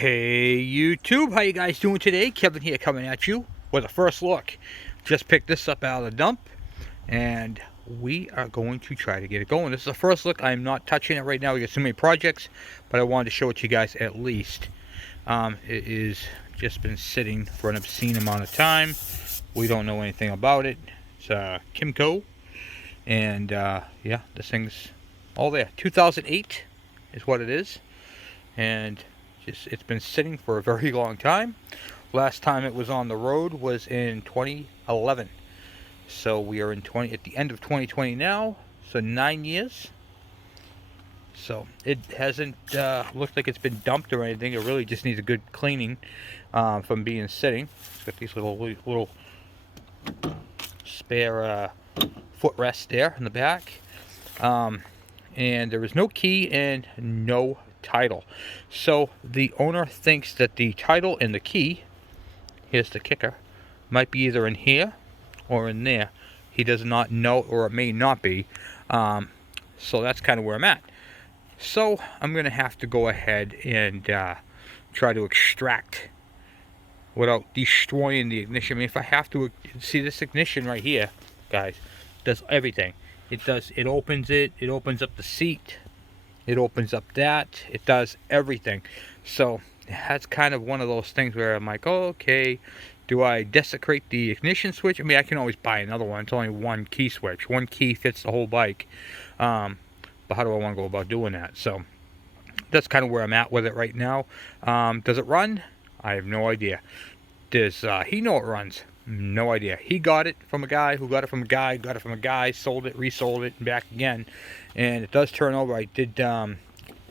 Hey YouTube, how you guys doing today? Kevin here coming at you with a first look. Just picked this up out of the dump and we are going to try to get it going. This is the first look. I'm not touching it right now. We got so many projects, but I wanted to show it to you guys at least. It is just been sitting for an obscene amount of time. We don't know anything about it. It's Kymco, and yeah, this thing's all there. 2008 is what it is, and it's been sitting for a very long time. Last time it was on the road was in 2011. So we are at the end of 2020 now. So 9 years. So it hasn't looked like it's been dumped or anything. It really just needs a good cleaning from being sitting. It's got these little spare footrests there in the back. And there is no key and no title. So the owner thinks that the title and the key, here's the kicker, might be either in here or in there. He does not know, or it may not be. So that's kind of where I'm at. So I'm gonna have to go ahead and try to extract without destroying the ignition. I mean, if I have to, see this ignition right here, guys, does everything. It opens it opens up the seat, it opens up that, it does everything. So that's kind of one of those things where I'm like, oh, okay, do I desecrate the ignition switch? I mean, I can always buy another one. It's only one key switch. One key fits the whole bike. But how do I want to go about doing that? So that's kind of where I'm at with it right now. Does it run? I have no idea. Does he know it runs? No idea. He got it from a guy who got it from a guy, got it from a guy, sold it, resold it, and back again. And it does turn over. I did, what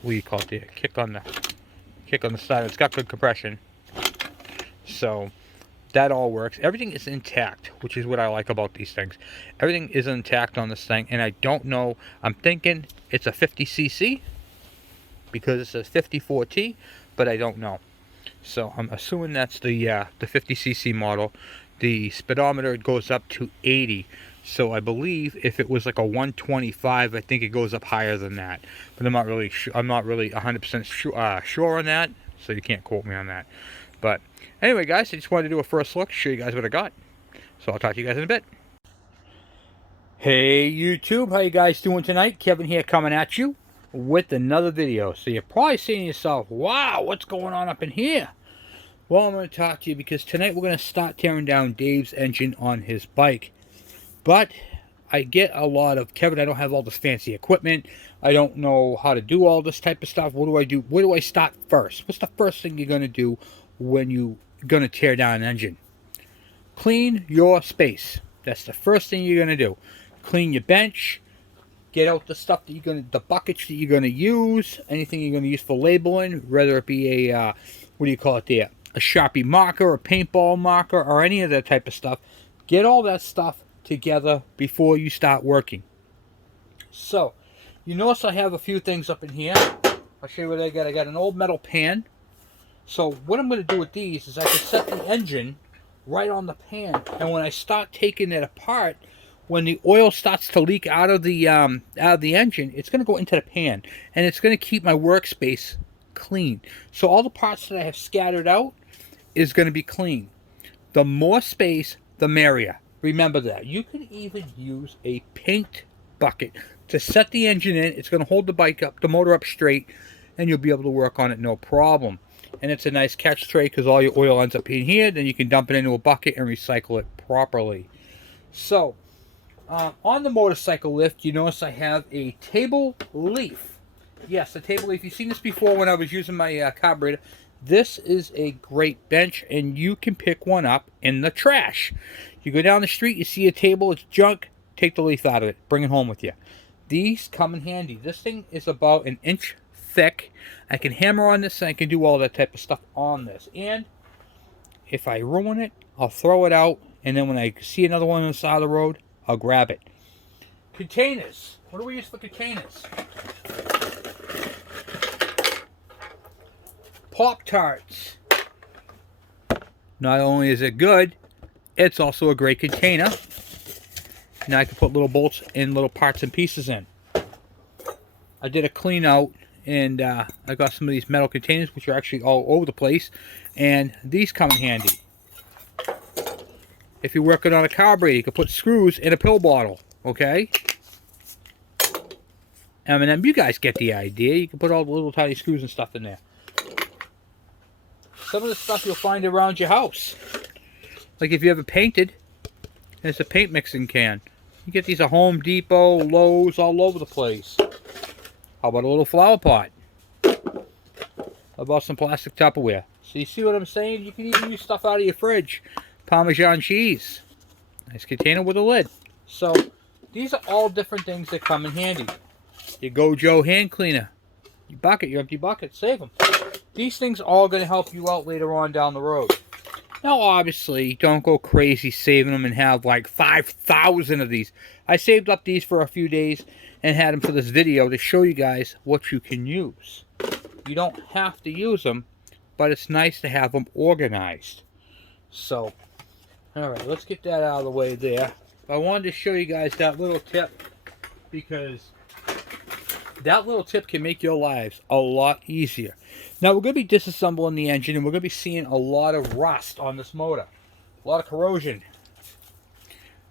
do you call it? The kick on the side. It's got good compression. So that all works. Everything is intact, which is what I like about these things. Everything is intact on this thing, and I don't know. I'm thinking it's a 50cc because it says 54T, but I don't know. So I'm assuming that's the 50cc model. The speedometer goes up to 80. So I believe if it was like a 125, I think it goes up higher than that. But I'm not really 100% sure on that, so you can't quote me on that. But anyway, guys, I just wanted to do a first look, show you guys what I got. So I'll talk to you guys in a bit. Hey YouTube, how you guys doing tonight? Kevin here coming at you with another video. So you're probably saying to yourself, wow, what's going on up in here? Well, I'm going to talk to you because tonight we're going to start tearing down Dave's engine on his bike. But I get a lot of, Kevin, I don't have all this fancy equipment. I don't know how to do all this type of stuff. What do I do? Where do I start first? What's the first thing you're going to do when you're going to tear down an engine? Clean your space. That's the first thing you're going to do. Clean your bench. Get out the stuff that the buckets that you're going to use. Anything you're going to use for labeling, whether it be a, what do you call it there? A Sharpie marker, a paintball marker, or any of that type of stuff. Get all that stuff together before you start working. So, you notice I have a few things up in here. I'll show you what I got. I got an old metal pan. So what I'm going to do with these is I can set the engine right on the pan. And when I start taking it apart, when the oil starts to leak out of the engine, it's going to go into the pan. And it's going to keep my workspace clean. So all the parts that I have scattered out is going to be clean. The more space, the merrier. Remember that. You can even use a paint bucket to set the engine in. It's going to hold the bike up, the motor up straight, and you'll be able to work on it no problem. And it's a nice catch tray because all your oil ends up in here. Then you can dump it into a bucket and recycle it properly. So, on the motorcycle lift, you notice I have a table leaf. Yes, a table leaf. You've seen this before when I was using my carburetor. This is a great bench, and you can pick one up in the trash. You go down the street, you see a table, it's junk, take the leaf out of it, bring it home with you. These come in handy. This thing is about an inch thick. I can hammer on this, and I can do all that type of stuff on this. And if I ruin it, I'll throw it out, and then when I see another one on the side of the road, I'll grab it. Containers. What do we use for containers? Pop-Tarts. Not only is it good, it's also a great container. Now I can put little bolts and little parts and pieces in. I did a clean out and I got some of these metal containers, which are actually all over the place, and these come in handy. If you're working on a carburetor, you can put screws in a pill bottle, okay? M&M, you guys get the idea. You can put all the little tiny screws and stuff in there. Some of the stuff you'll find around your house. Like if you ever painted, there's a paint mixing can. You get these at Home Depot, Lowe's, all over the place. How about a little flower pot? How about some plastic Tupperware? So you see what I'm saying? You can even use stuff out of your fridge. Parmesan cheese. Nice container with a lid. So these are all different things that come in handy. Your Gojo hand cleaner. Your bucket, your empty bucket, save them. These things are all going to help you out later on down the road. Now obviously, don't go crazy saving them and have like 5,000 of these. I saved up these for a few days and had them for this video to show you guys what you can use. You don't have to use them, but it's nice to have them organized. So, alright, let's get that out of the way there. I wanted to show you guys that little tip because that little tip can make your lives a lot easier. Now we're going to be disassembling the engine and we're going to be seeing a lot of rust on this motor. A lot of corrosion.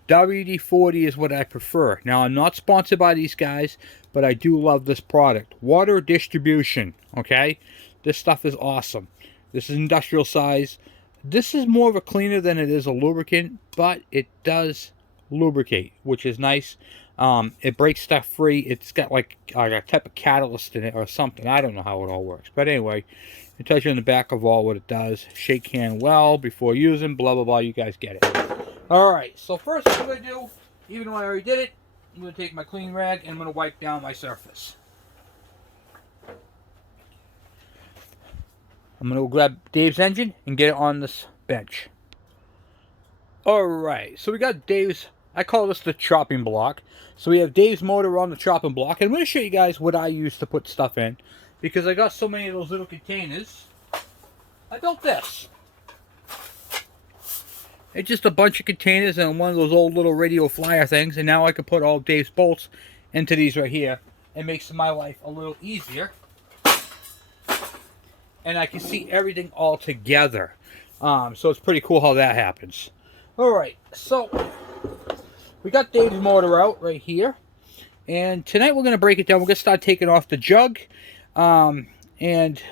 WD-40 is what I prefer. Now I'm not sponsored by these guys, but I do love this product. Water distribution, okay? This stuff is awesome. This is industrial size. This is more of a cleaner than it is a lubricant, but it does lubricate, which is nice. It breaks stuff free. It's got like a type of catalyst in it or something. I don't know how it all works. But anyway, it tells you in the back of all what it does. Shake hand well before using, blah, blah, blah. You guys get it. Alright, so first what I'm going to do, even though I already did it, I'm going to take my clean rag and I'm going to wipe down my surface. I'm going to grab Dave's engine and get it on this bench. Alright, so we got Dave's, I call this the chopping block. So we have Dave's motor on the chopping block. And I'm going to show you guys what I use to put stuff in. Because I got so many of those little containers. I built this. It's just a bunch of containers and one of those old little radio flyer things. And now I can put all Dave's bolts into these right here. It makes my life a little easier. And I can see everything all together. So it's pretty cool how that happens. Alright, so we got Dave's motor out right here. And tonight we're going to break it down. We're going to start taking off the jug. And,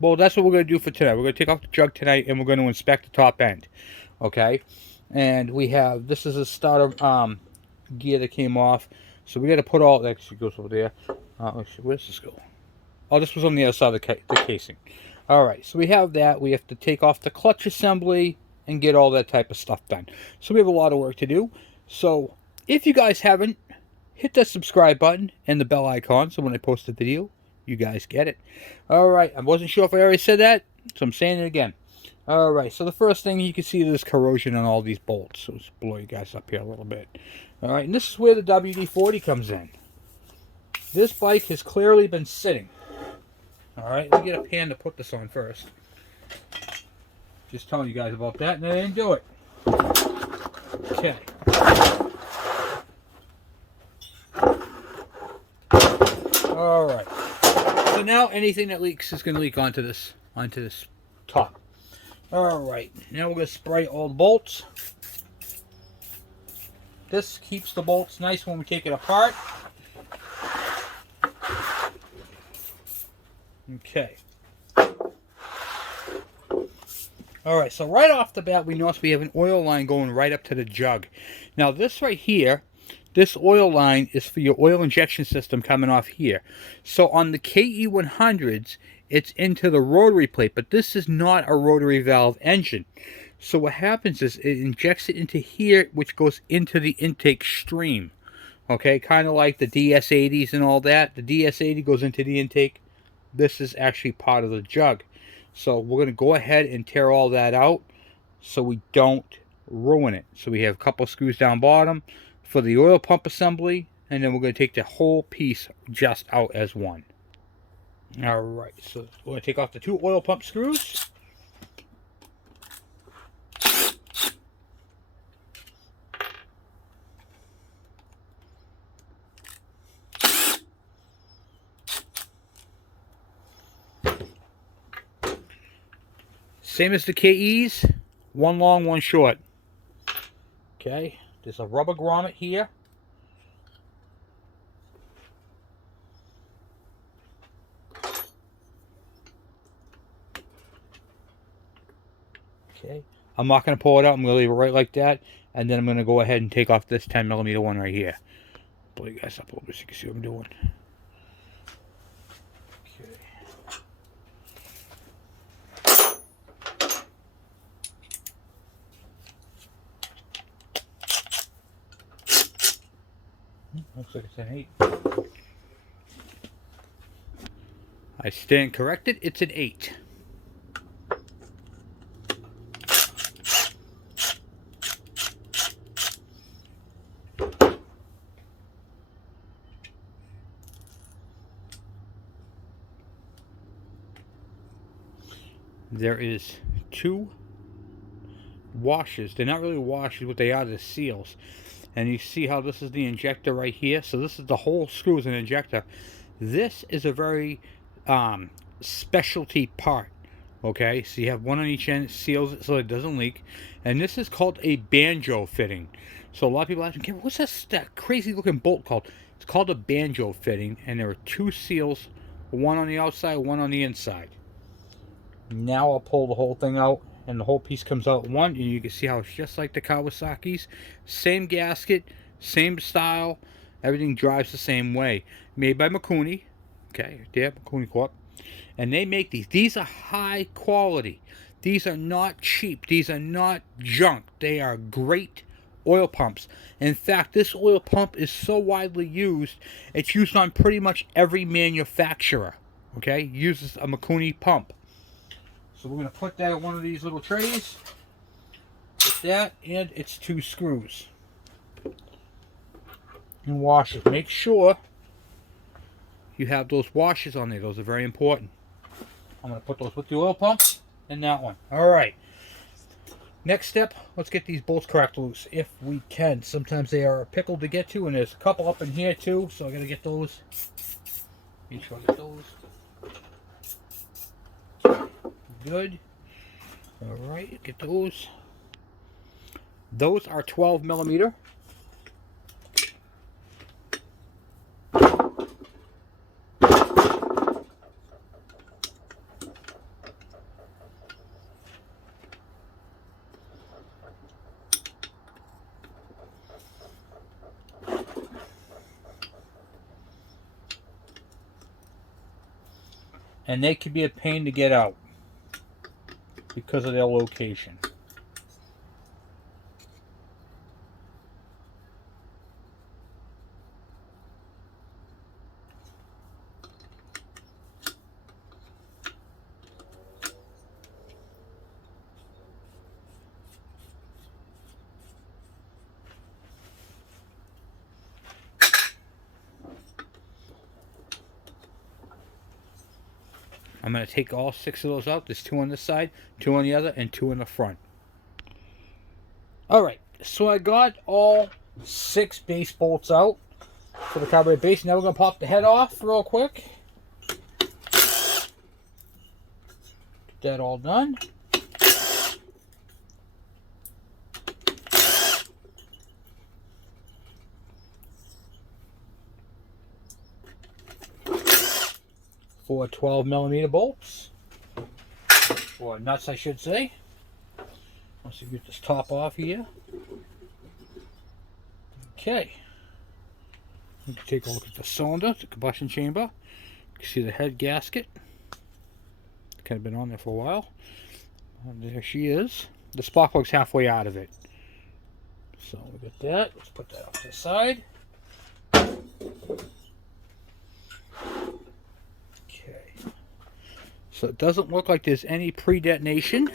well, that's what we're going to do for tonight. We're going to take off the jug tonight and we're going to inspect the top end. Okay? And we have, this is a starter gear that came off. So we got to put all, that actually goes over there. Let's see, where's this go? Oh, this was on the other side of the casing. Alright, so we have that. We have to take off the clutch assembly and get all that type of stuff done. So we have a lot of work to do. So, if you guys haven't, hit that subscribe button and the bell icon so when I post a video, you guys get it. Alright, I wasn't sure if I already said that, so I'm saying it again. Alright, so the first thing you can see is corrosion on all these bolts. So let's blow you guys up here a little bit. Alright, and this is where the WD-40 comes in. This bike has clearly been sitting. Alright, let me get a pan to put this on first. Just telling you guys about that, and I didn't do it. Okay. Alright. So now anything that leaks is going to leak onto this top. Alright. Now we're going to spray all the bolts. This keeps the bolts nice when we take it apart. Okay. Alright, so right off the bat we notice we have an oil line going right up to the jug. Now this right here, this oil line is for your oil injection system coming off here. So on the KE100s, it's into the rotary plate, but this is not a rotary valve engine. So what happens is it injects it into here, which goes into the intake stream. Okay, kind of like the DS80s and all that. The DS80 goes into the intake. This is actually part of the jug. So we're going to go ahead and tear all that out so we don't ruin it. So we have a couple screws down bottom for the oil pump assembly, and then we're going to take the whole piece just out as one. Alright, so we're going to take off the 2 oil pump screws. Same as the KEs, one long, one short. Okay, there's a rubber grommet here. Okay, I'm not going to pull it out. I'm going to leave it right like that. And then I'm going to go ahead and take off this 10mm one right here. Pull you guys up a little bit so you can see what I'm doing. Looks like it's an 8. I stand corrected. It's an 8. There is 2 washers. They're not really washers, what they are, the seals. And you see how this is the injector right here? So this is the whole screw is an injector. This is a very specialty part. Okay, so you have one on each end, seals it so it doesn't leak. And this is called a banjo fitting. So a lot of people ask me, what's that crazy looking bolt called? It's called a banjo fitting, and there are 2 seals, one on the outside, one on the inside. Now I'll pull the whole thing out, and the whole piece comes out one, and you can see how it's just like the Kawasaki's. Same gasket, same style, everything drives the same way. Made by Mikuni, okay, there, Mikuni Corp. And they make these. These are high quality. These are not cheap. These are not junk. They are great oil pumps. In fact, this oil pump is so widely used, it's used on pretty much every manufacturer, okay, uses a Mikuni pump. So we're going to put that in one of these little trays. With that and its 2 screws. And washers. Make sure you have those washers on there. Those are very important. I'm going to put those with the oil pump and that one. Alright. Next step, let's get these bolts cracked loose if we can. Sometimes they are a pickle to get to, and there's a couple up in here too, so I got to get those. Make sure I get those. Good. Alright, get those. Those are 12mm. And they can be a pain to get out because of their location. I'm going to take all 6 of those out. There's 2 on this side, 2 on the other, and 2 in the front. Alright, so I got all 6 base bolts out for the carburetor base. Now we're going to pop the head off real quick. Get that all done. For 12mm bolts, or nuts I should say. Once you get this top off here. Okay. We can take a look at the cylinder, the combustion chamber. You can see the head gasket. Kind of been on there for a while. And there she is. The spark plug's halfway out of it. So we got that. Let's put that off to the side. So it doesn't look like there's any pre-detonation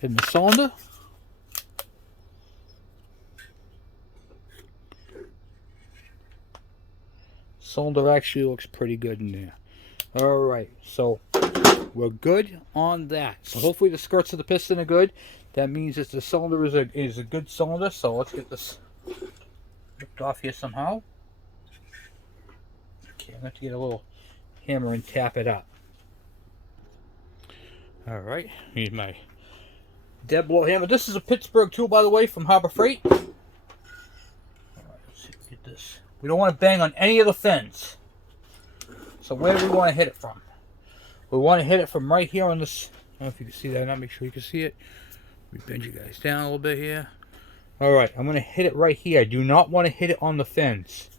in the cylinder. Cylinder actually looks pretty good in there. Alright, so we're good on that. So hopefully the skirts of the piston are good. That means that the cylinder is a good cylinder. So let's get this ripped off here somehow. Okay, I'm going to have to get a little hammer and tap it up. Alright, use my dead blow hammer. This is a Pittsburgh tool, by the way, from Harbor Freight. Alright, let's see if we get this. We don't want to bang on any of the fins. So where do we want to hit it from? We want to hit it from right here on this. I don't know if you can see that or not. Make sure you can see it. Let me bend you guys down a little bit here. Alright, I'm going to hit it right here. I do not want to hit it on the fins.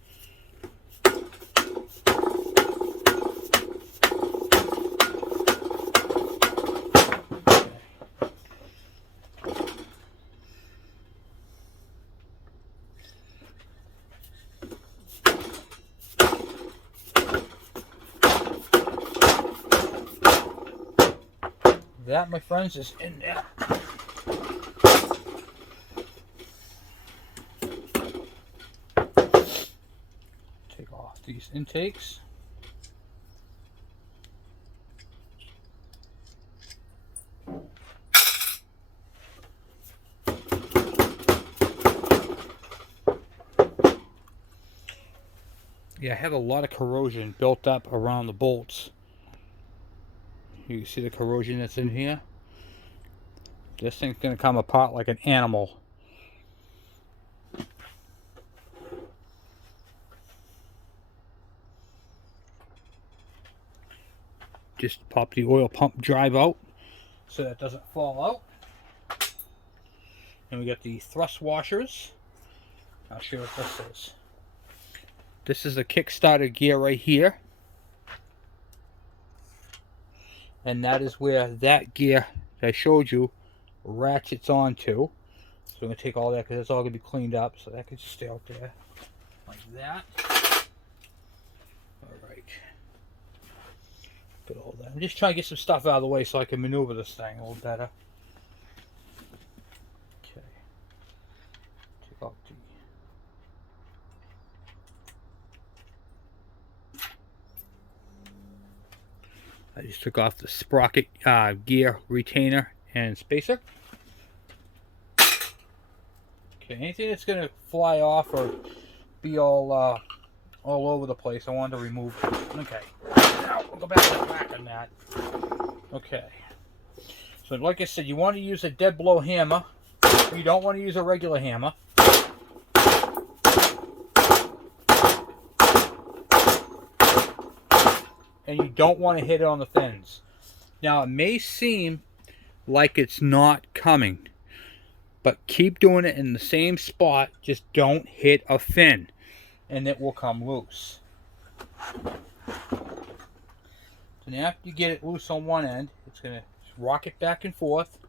That, my friends, is in there. Take off these intakes. Yeah, I have a lot of corrosion built up around the bolts. You can see the corrosion that's in here. This thing's going to come apart like an animal. Just pop the oil pump drive out so that it doesn't fall out. And we got the thrust washers. I'll show you what this is. This is the Kickstarter gear right here. And that is where that gear that I showed you ratchets onto. So I'm going to take all that because it's all going to be cleaned up. So that can just stay out there like that. Alright. Got all that. I'm just trying to get some stuff out of the way so I can maneuver this thing a little better. Okay. Take out the... I just took off the Sprocket gear retainer and spacer. Okay, anything that's going to fly off or be all over the place, I wanted to remove it. Okay, now we'll go back to the back on that. Okay, so like I said, you want to use a dead blow hammer. You don't want to use a regular hammer. And you don't want to hit it on the fins. Now, it may seem like it's not coming, but keep doing it in the same spot. Just don't hit a fin, and it will come loose. So now after you get it loose on one end, it's going to rock it back and forth.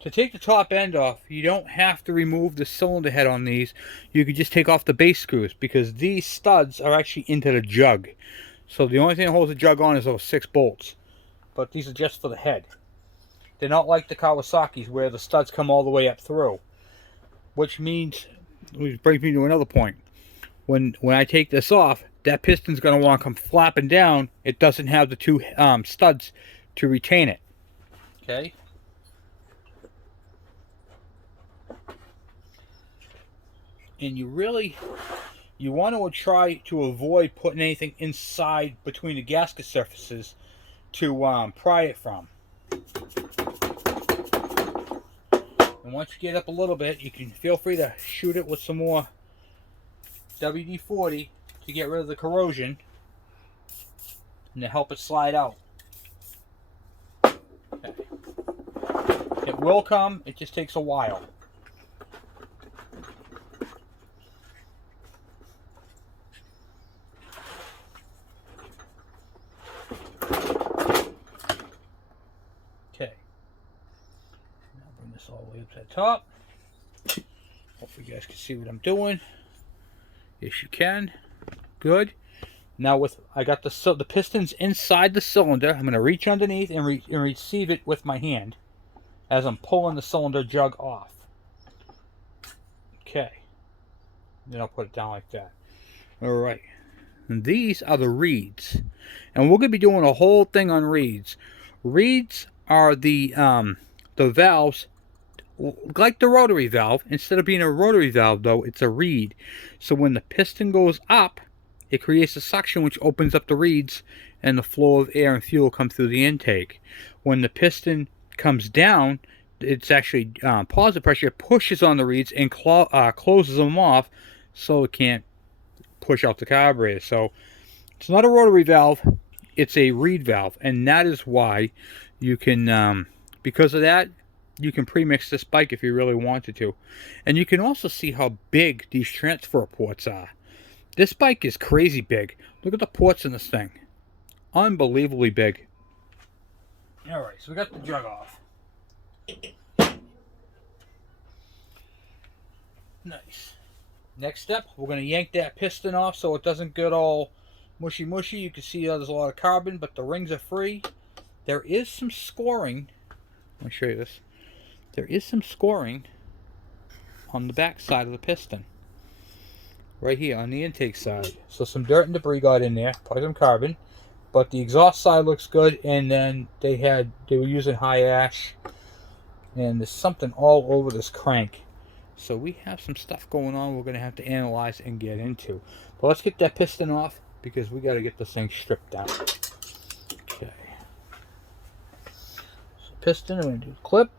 To take the top end off, you don't have to remove the cylinder head on these. You can just take off the base screws because these studs are actually into the jug. So the only thing that holds the jug on is those 6 bolts. But these are just for the head. They're not like the Kawasaki's where the studs come all the way up through. Which means, which brings me to another point. When I take this off, that piston's going to want to come flapping down. It doesn't have the 2 studs to retain it. Okay. And you want to try to avoid putting anything inside between the gasket surfaces to pry it from. And once you get up a little bit, you can feel free to shoot it with some more WD-40 to get rid of the corrosion and to help it slide out. Okay. It will come, it just takes a while. All the way up to the top. Hopefully you guys can see what I'm doing. Yes, you can. Good. Now I got the pistons inside the cylinder. I'm going to reach underneath and receive it with my hand as I'm pulling the cylinder jug off. Okay. Then I'll put it down like that. Alright. And these are the reeds. And we're going to be doing a whole thing on reeds. Reeds are the valves like the rotary valve. Instead of being a rotary valve, though, it's a reed. So when the piston goes up, it creates a suction which opens up the reeds, and the flow of air and fuel come through the intake. When the piston comes down, it's actually positive pressure pushes on the reeds and closes them off so it can't push out the carburetor. So it's not a rotary valve, it's a reed valve, and that is why you can, because of that, you can pre-mix this bike if you really wanted to. And you can also see how big these transfer ports are. This bike is crazy big. Look at the ports in this thing. Unbelievably big. Alright, so we got the jug off. Nice. Next step, we're going to yank that piston off so it doesn't get all mushy. You can see there's a lot of carbon, but the rings are free. There is some scoring. Let me show you this. There is some scoring on the back side of the piston. Right here on the intake side. So some dirt and debris got in there, probably some carbon. But the exhaust side looks good, and then they were using high ash. And there's something all over this crank. So we have some stuff going on we're going to have to analyze and get into. But let's get that piston off because we got to get this thing stripped out. Okay. So piston, we're going to do the clip.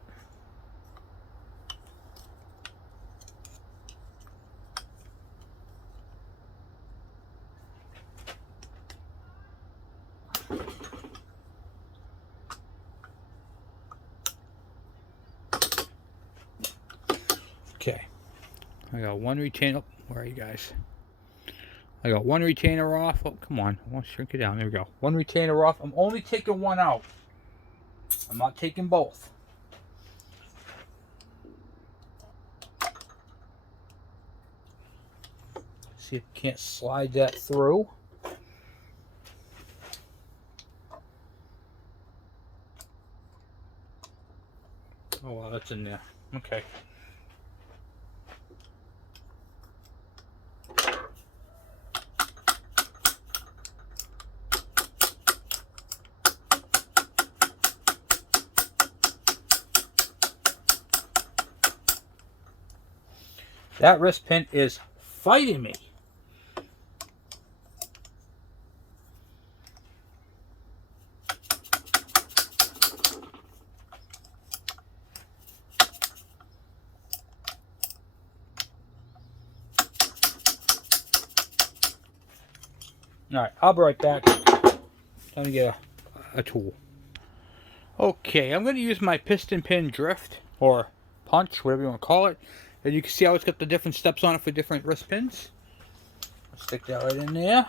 Okay, I got one retainer. Where are you guys? I got one retainer off. Oh, come on. I want to shrink it down. There we go. One retainer off. I'm only taking one out. I'm not taking both. See if you can't slide that through. Oh, well, that's in there. Okay. That wrist pin is fighting me. Alright, I'll be right back. Let me get a tool. Okay, I'm going to use my piston pin drift, or punch, whatever you want to call it. And you can see how it's got the different steps on it for different wrist pins. I'll stick that right in there.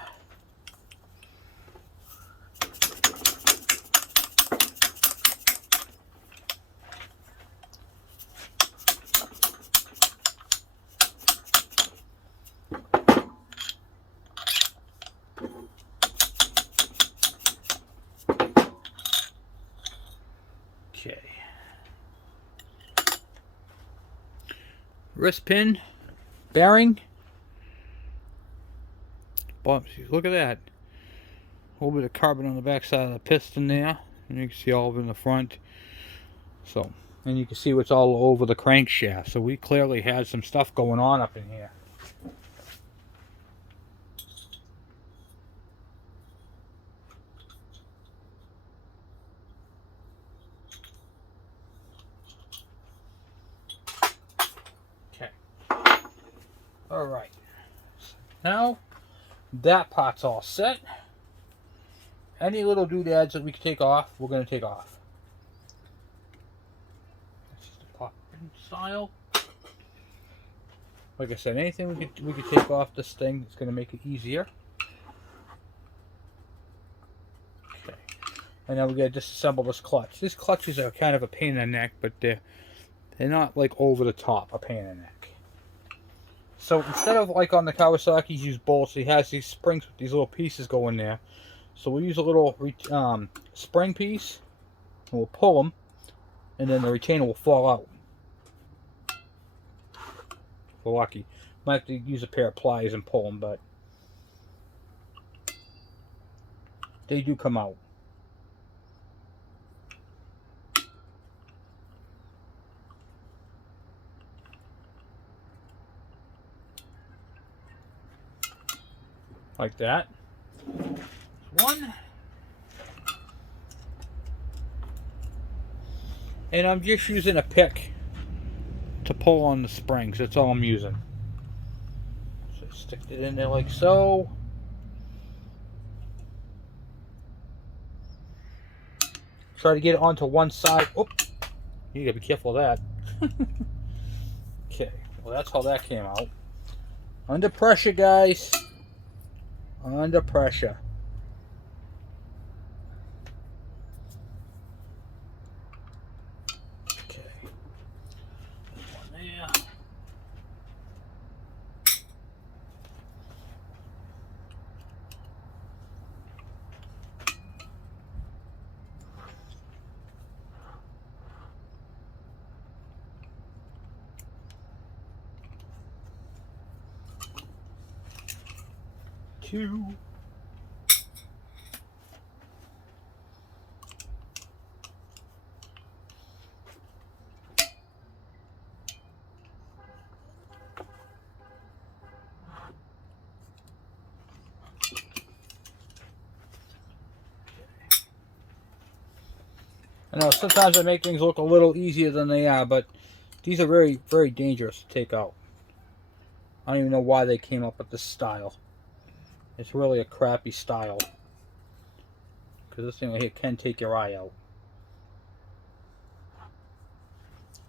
Okay. Wrist pin, bearing. Bumps. Look at that. A little bit of carbon on the back side of the piston there. And you can see all of it in the front. So, and you can see what's all over the crankshaft. So we clearly had some stuff going on up in here. Okay. Alright. Now, that part's all set. Any little doodads that we can take off, we're going to take off. That's just a pop-in style. Like I said, anything we could take off this thing, it's going to make it easier. Okay. And now we got to disassemble this clutch. These clutches are kind of a pain in the neck, but they're not like over the top a pain in the neck. So instead of like on the Kawasaki's use bolts, he has these springs with these little pieces go in there. So we'll use a little spring piece, and we'll pull them, and then the retainer will fall out. If we're lucky. Might have to use a pair of pliers and pull them, but they do come out. Like that. One. And I'm just using a pick to pull on the springs. That's all I'm using. So stick it in there like so. Try to get it onto one side. Oh, you gotta be careful of that. Okay, well that's how that came out. Under pressure, guys. Under pressure. Okay. One there. Two. I know sometimes I make things look a little easier than they are, but these are very, very dangerous to take out. I don't even know why they came up with this style. It's really a crappy style. Because this thing right here can take your eye out.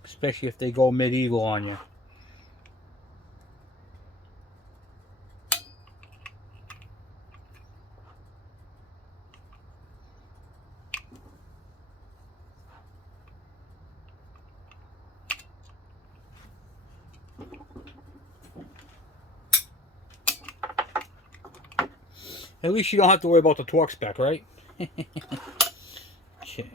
Especially if they go medieval on you. At least you don't have to worry about the torque spec, right? Okay.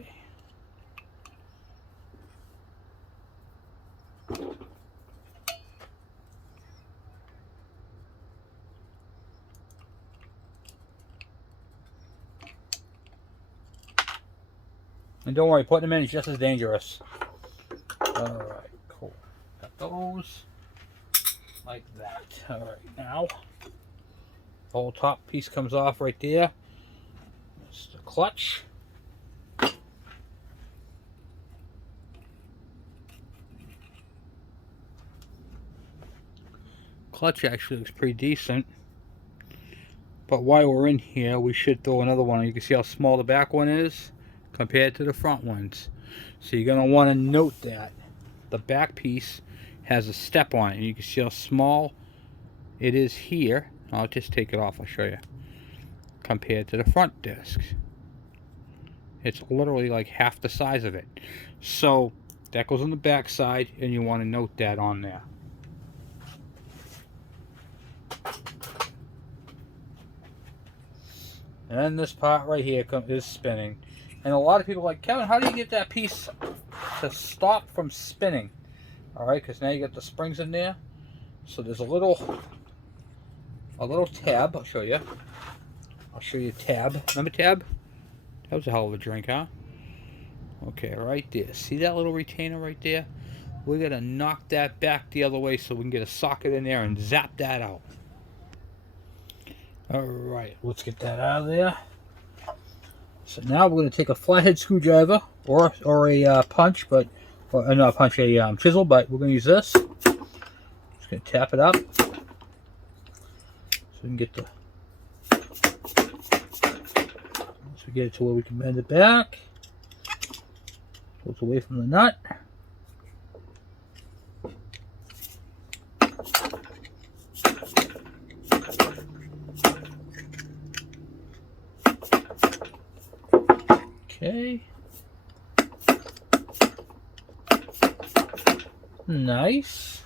And don't worry, putting them in is just as dangerous. Alright, cool. Got those. Like that. Alright, now the whole top piece comes off right there. That's the clutch. Clutch actually looks pretty decent. But while we're in here, we should throw another one. You can see how small the back one is compared to the front ones. So you're going to want to note that the back piece has a step on it. And you can see how small it is here. I'll just take it off, I'll show you. Compared to the front disc. It's literally like half the size of it. So that goes on the back side, and you want to note that on there. And this part right here is spinning. And a lot of people are like, Kevin, how do you get that piece to stop from spinning? Alright, because now you got the springs in there. So there's a little tab. I'll show you. I'll show you tab. Remember tab? That was a hell of a drink, huh? Okay, right there. See that little retainer right there? We're going to knock that back the other way so we can get a socket in there and zap that out. Alright, let's get that out of there. So now we're going to take a flathead screwdriver or a punch, but not a punch, a chisel, but we're going to use this. Just going to tap it up so we can get get it to where we can bend it back. Pull it away from the nut. Okay. Nice.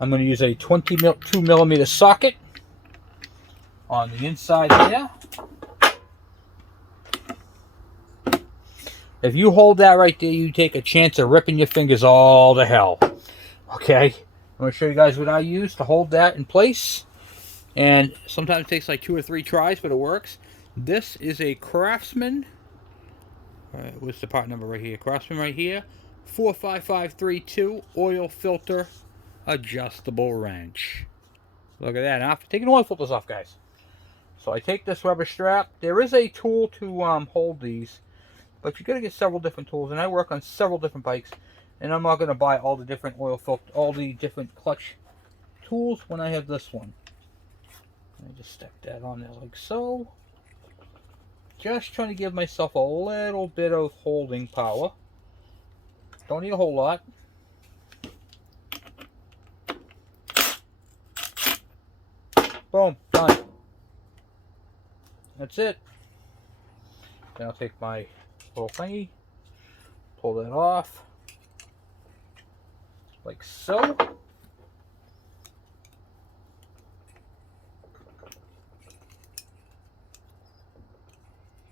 I'm going to use a 22 millimeter socket on the inside there. If you hold that right there, you take a chance of ripping your fingers all to hell. Okay, I'm going to show you guys what I use to hold that in place. And sometimes it takes like 2 or 3 tries, but it works. This is a Craftsman. What's the part number right here? Craftsman right here. 45532 oil filter adjustable wrench. Look at that. Now, taking oil filters off, guys. So So I take this rubber strap. There is a tool to hold these, but you got to get several different tools, and I work on several different bikes, and I'm not going to buy all the different oil filter, all the different clutch tools when I have this one. I just stick that on there like so. Just trying to give myself a little bit of holding power. Don't need a whole lot. Boom, done. That's it. Then I'll take my little thingy, pull that off, like so.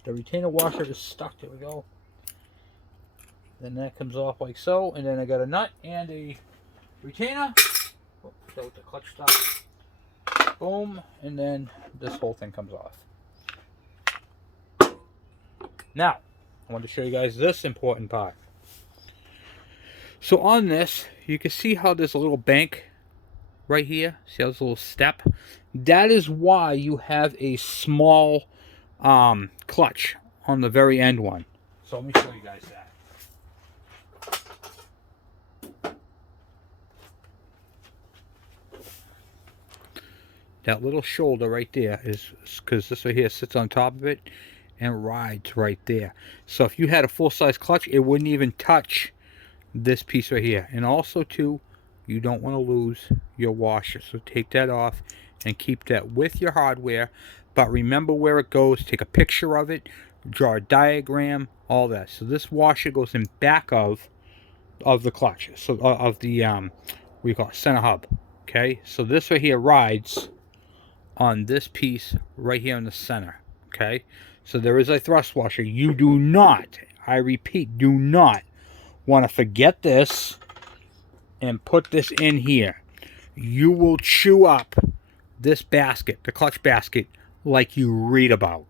The retainer washer is stuck. There we go. Then that comes off like so, and then I got a nut and a retainer. Oh, that with the clutch stuff. Boom, and then this whole thing comes off. Now, I want to show you guys this important part. So on this, you can see how there's a little bank right here. See how there's a little step? That is why you have a small clutch on the very end one. So let me show you guys that. That little shoulder right there is because this right here sits on top of it and rides right there. So if you had a full-size clutch, it wouldn't even touch this piece right here. And also too, you don't want to lose your washer, so take that off and keep that with your hardware. But remember where it goes, take a picture of it, draw a diagram, all that. So this washer goes in back of the clutch, so of the what do you call it, center hub. Okay, so this right here rides on this piece right here in the center. Okay, so there is a thrust washer. You do not, I repeat, do not want to forget this and put this in here. You will chew up this basket, the clutch basket, like you read about.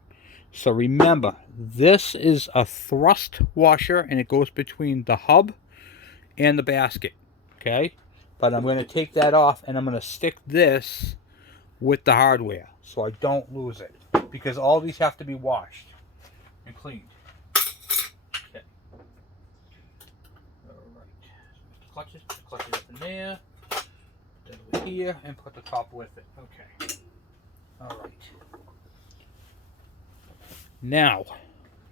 So remember, this is a thrust washer, and it goes between the hub and the basket. Okay, but I'm going to take that off, and I'm going to stick this with the hardware so I don't lose it, because all these have to be washed and cleaned. Okay. Alright. So the clutches up in there, that over here, and put the top with it. Okay. Alright. Now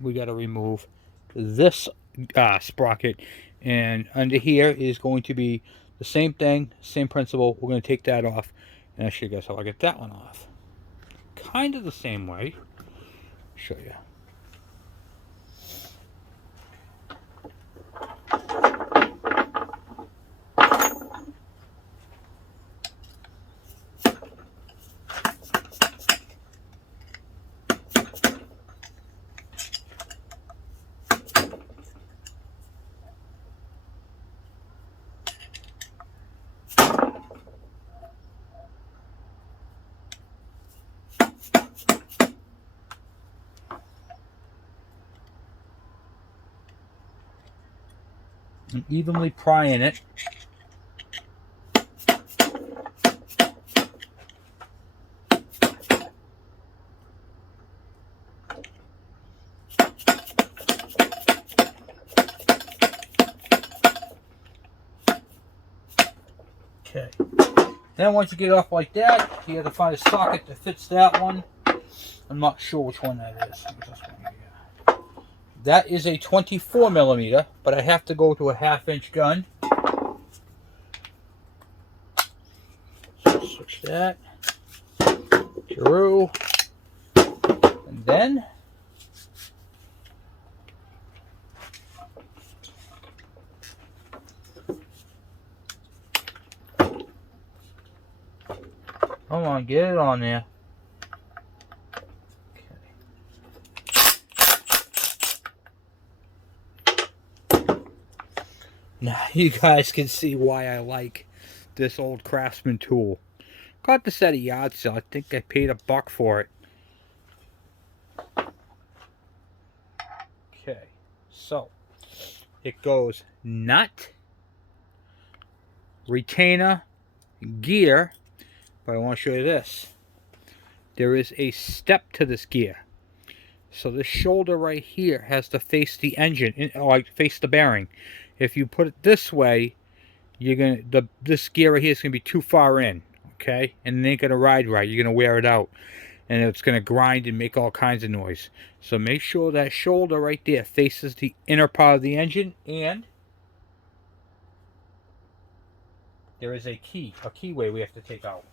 we got to remove this sprocket, and under here is going to be the same thing, same principle. We're going to take that off, and I'll show you guys how I get that one off. Kind of the same way. Show you. And evenly prying it. Okay. Then once you get off like that, you have to find a socket that fits that one. I'm not sure which one that is. This one here. That is a 24 millimeter, but I have to go to a 1/2 inch gun. So switch that through, and then come on, get it on there. Now you guys can see why I like this old Craftsman tool. Got this at a yard sale. I think I paid $1 for it. Okay, so it goes nut, retainer, gear, but I want to show you this. there is a step to this gear. So this shoulder right here has to face the engine, like face the bearing. If you put it this way, you're this gear right here is gonna be too far in, okay? And it ain't gonna ride right. You're gonna wear it out, and it's gonna grind and make all kinds of noise. So make sure that shoulder right there faces the inner part of the engine, and there is a keyway we have to take out.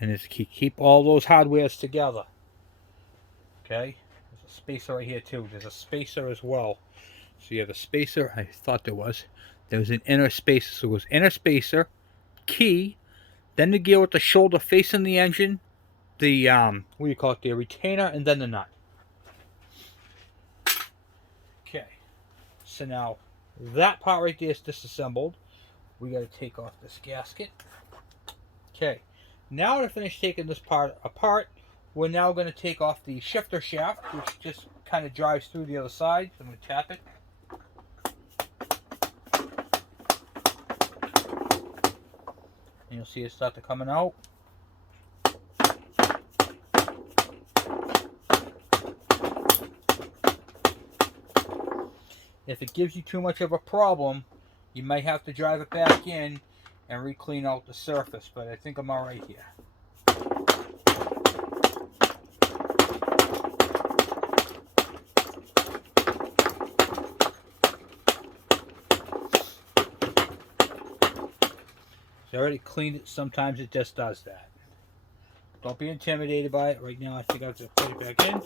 And it's keep all those hardwares together. Okay, there's a spacer right here too. There's a spacer as well. So you have a spacer. I thought there was an inner spacer. So it goes inner spacer, key, then the gear with the shoulder facing the engine, the what do you call it, the retainer, and then the nut. Okay, so now that part right there is disassembled. We got to take off this gasket. Okay, now to finish taking this part apart, we're now going to take off the shifter shaft, which just kind of drives through the other side. So I'm going to tap it. And you'll see it start to coming out. If it gives you too much of a problem, you might have to drive it back in and re-clean out the surface, but I think I'm alright here. So I already cleaned it. Sometimes it just does that. Don't be intimidated by it. Right now I think I have to put it back in.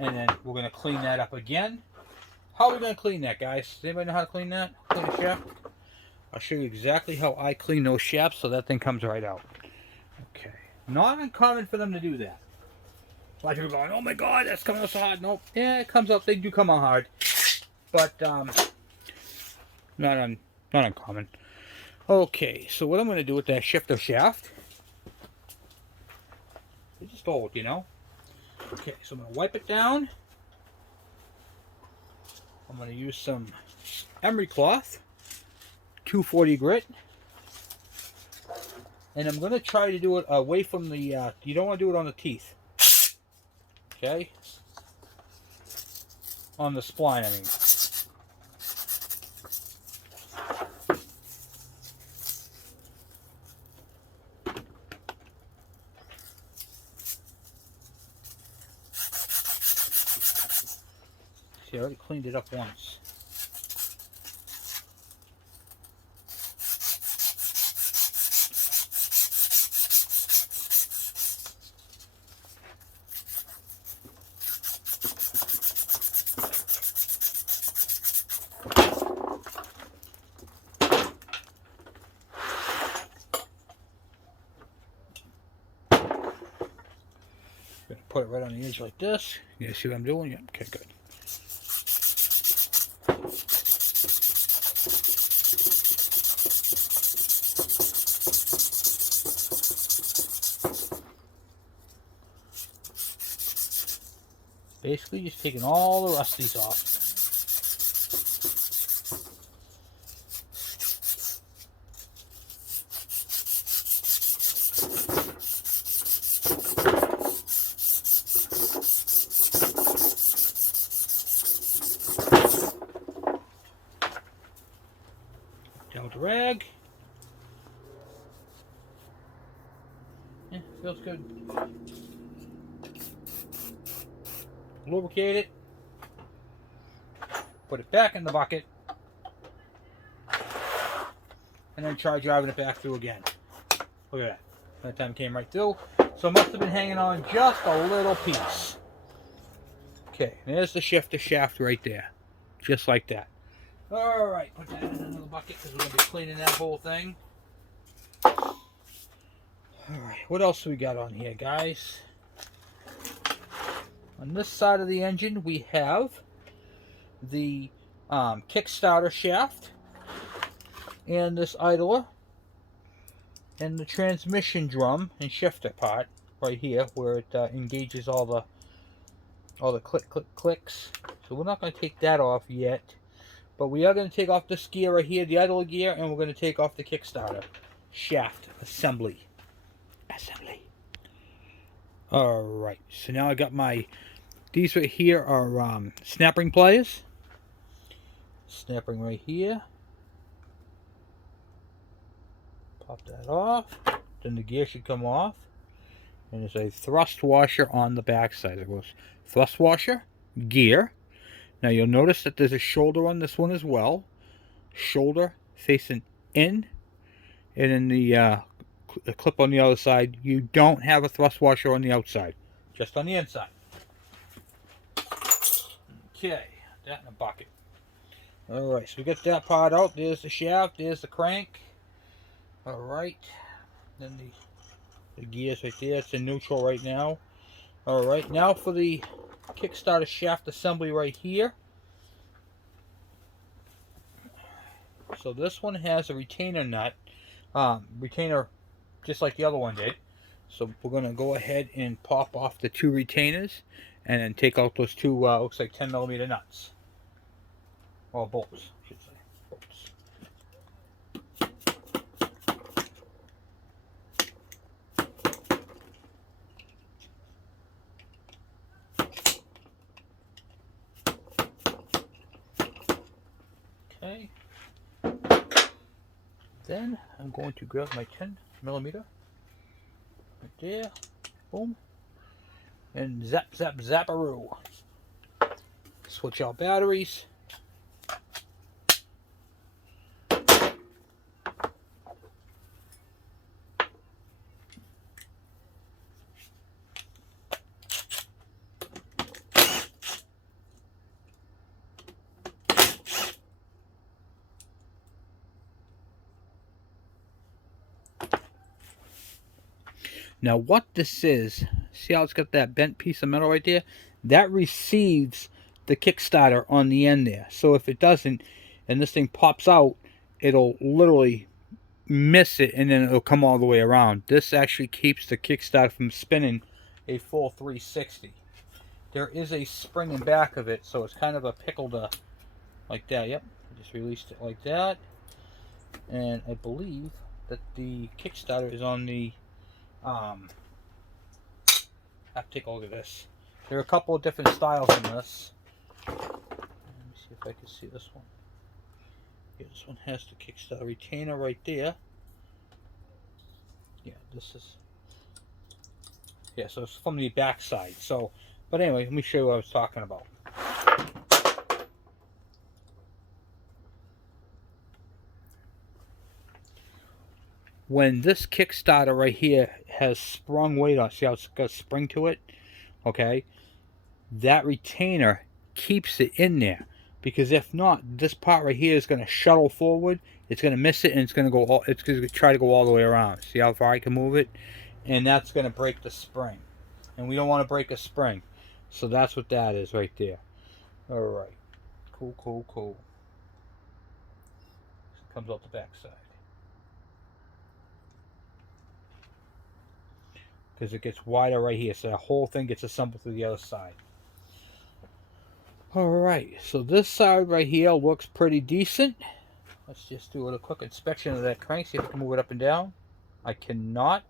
And then we're going to clean that up again. How are we going to clean that, guys? Does anybody know how to clean that? Clean a shaft? I'll show you exactly how I clean those shafts so that thing comes right out. Okay. Not uncommon for them to do that. A lot of people are going, oh my god, that's coming out so hard. Nope. Yeah, it comes out. They do come out hard. But, not uncommon. Okay, so what I'm going to do with that shifter shaft, it's just old, you know. Okay, so I'm going to wipe it down. I'm going to use some emery cloth, 240 grit, and I'm going to try to do it away from the, you don't want to do it on the teeth, okay, on the spline, I mean. See, I already cleaned it up once. Gonna put it right on the edge like this. You guys see what I'm doing? Yeah, okay, good. Basically just taking all the rusties off. Down with the rag. Yeah, feels good. Lubricate it, put it back in the bucket, and then try driving it back through again. Look at that. That time it came right through. So it must have been hanging on just a little piece. Okay, there's the shifter shaft right there. Just like that. Alright, put that in another bucket because we're going to be cleaning that whole thing. Alright, what else do we got on here, guys? On this side of the engine, we have the Kickstarter shaft and this idler. and the transmission drum and shifter part right here, where it engages all the clicks. So we're not going to take that off yet, but we are going to take off this gear right here, the idler gear, and we're going to take off the Kickstarter shaft assembly. All right, so now I got these right here are snap ring pliers. Snap ring right here. Pop that off. Then the gear should come off. And there's a thrust washer on the back side. It goes thrust washer, gear. Now you'll notice that there's a shoulder on this one as well. Shoulder facing in. And then the clip on the other side. You don't have a thrust washer on the outside. Just on the inside. Okay, that in a bucket. Alright, so we got that part out. There's the shaft, there's the crank. Alright, then the gears right there. It's in neutral right now. Alright, now for the Kickstarter shaft assembly right here. So this one has a retainer nut. Retainer just like the other one did. So we're going to go ahead and pop off the 2 retainers. And then take out those 2, looks like 10mm nuts. Or bolts, I should say. Okay. Then I'm going to grab my 10mm. Right there. Boom. And zap, zap, zapparoo. Switch out batteries. Now what this is, see how it's got that bent piece of metal right there? That receives the Kickstarter on the end there. So if it doesn't, and this thing pops out, it'll literally miss it and then it'll come all the way around. This actually keeps the Kickstarter from spinning a full 360. There is a spring in back of it, so it's kind of a pickle to, like that. Yep, I just released it like that. And I believe that the Kickstarter is on the I have to take a look at this. There are a couple of different styles in this. Let me see if I can see this one. Yeah, this one has the Kickstarter retainer right there. Yeah, this is. Yeah, so it's from the back side. So, but anyway, let me show you what I was talking about. When this Kickstarter right here has sprung weight on, see how it's got a spring to it? Okay, that retainer keeps it in there, because if not, this part right here is going to shuttle forward. It's going to miss it, and it's going to go. It's going to try to go all the way around. See how far I can move it, and that's going to break the spring, and we don't want to break a spring. So that's what that is right there. All right, cool, cool, cool. Comes out the back side. Because it gets wider right here, so the whole thing gets assembled to the other side. Alright, so this side right here looks pretty decent. Let's just do a quick inspection of that crank, see if I can move it up and down. I cannot.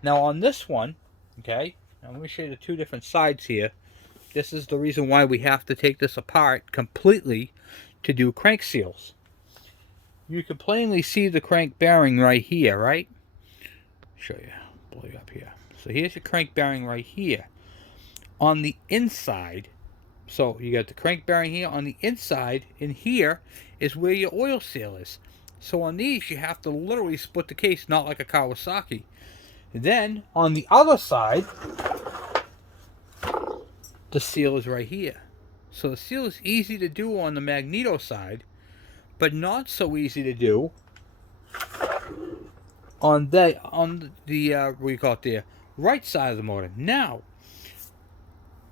Now on this one, okay, now let me show you the 2 different sides here. This is the reason why we have to take this apart completely to do crank seals. You can plainly see the crank bearing right here, right? Show you, blow you up here. So here's your crank bearing right here. On the inside, so you got the crank bearing here. On the inside, in here, is where your oil seal is. So on these, you have to literally split the case, not like a Kawasaki. Then, on the other side, the seal is right here. So the seal is easy to do on the magneto side, but not so easy to do on the what do you call it there? Right side of the motor. Now,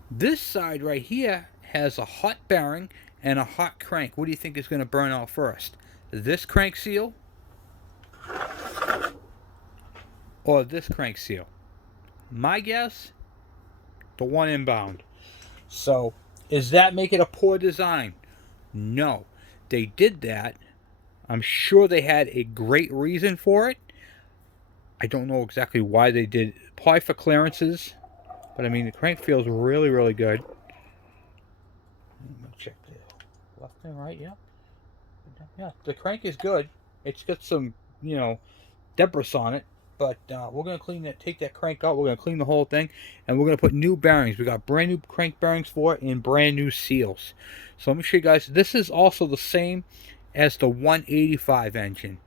this side right here has a hot bearing and a hot crank. What do you think is going to burn out first? This crank seal or this crank seal? My guess, the one inbound. So, does that make it a poor design? No. They did that. I'm sure they had a great reason for it. I don't know exactly why they did. Probably for clearances. But I mean, the crank feels really, really good. Let me check the left and right. Yeah. Yeah, the crank is good. It's got some, debris on it. But we're going to clean that, take that crank out. We're going to clean the whole thing. And we're going to put new bearings. We got brand new crank bearings for it and brand new seals. So let me show you guys. This is also the same as the 185 engine.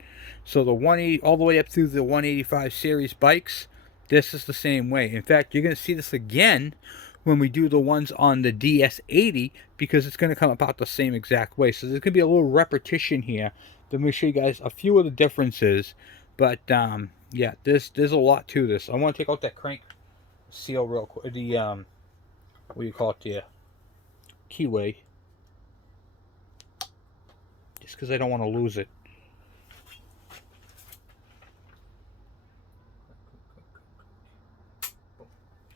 So the 180 all the way up through the 185 series bikes, this is the same way. In fact, you're going to see this again when we do the ones on the DS80 because it's going to come about the same exact way. So there's going to be a little repetition here. Let me show you guys a few of the differences. But yeah, there's a lot to this. I want to take out that crank seal real quick. The what do you call it? The keyway. Just because I don't want to lose it.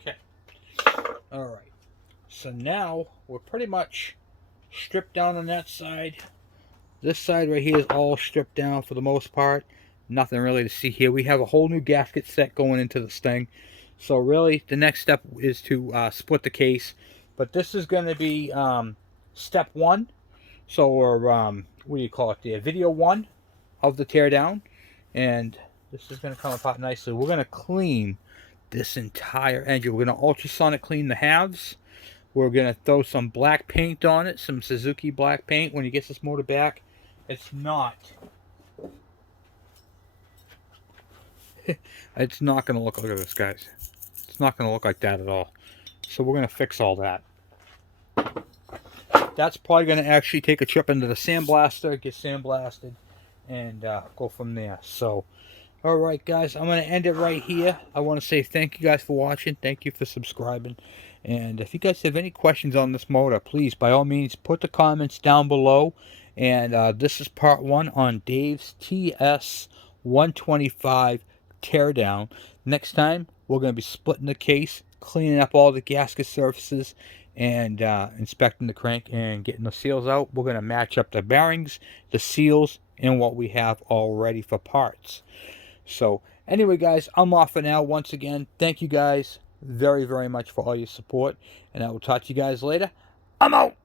Okay. All right. So now we're pretty much stripped down on that side. This side right here is all stripped down for the most part. Nothing really to see here. We have a whole new gasket set going into this thing. So really, the next step is to split the case. But this is going to be step one. So we're, what do you call it there? Video one of the teardown. And this is going to come apart nicely. We're going to clean this entire engine. We're going to ultrasonic clean the halves. We're going to throw some black paint on it. Some Suzuki black paint when he gets this motor back. It's not... it's not going to look like this, guys. It's not going to look like that at all. So we're going to fix all that. That's probably going to actually take a trip into the sandblaster, get sandblasted, and go from there. So, alright guys, I'm going to end it right here. I want to say thank you guys for watching. Thank you for subscribing. And if you guys have any questions on this motor, please, by all means, put the comments down below. And this is part one on Dave's TS125 teardown. Next time, we're going to be splitting the case, cleaning up all the gasket surfaces, and inspecting the crank and getting the seals out. We're going to match up the bearings, the seals, and what we have already for parts. So anyway guys, I'm off for now. Once again, thank you guys very, very much for all your support, and I will talk to you guys later. I'm out.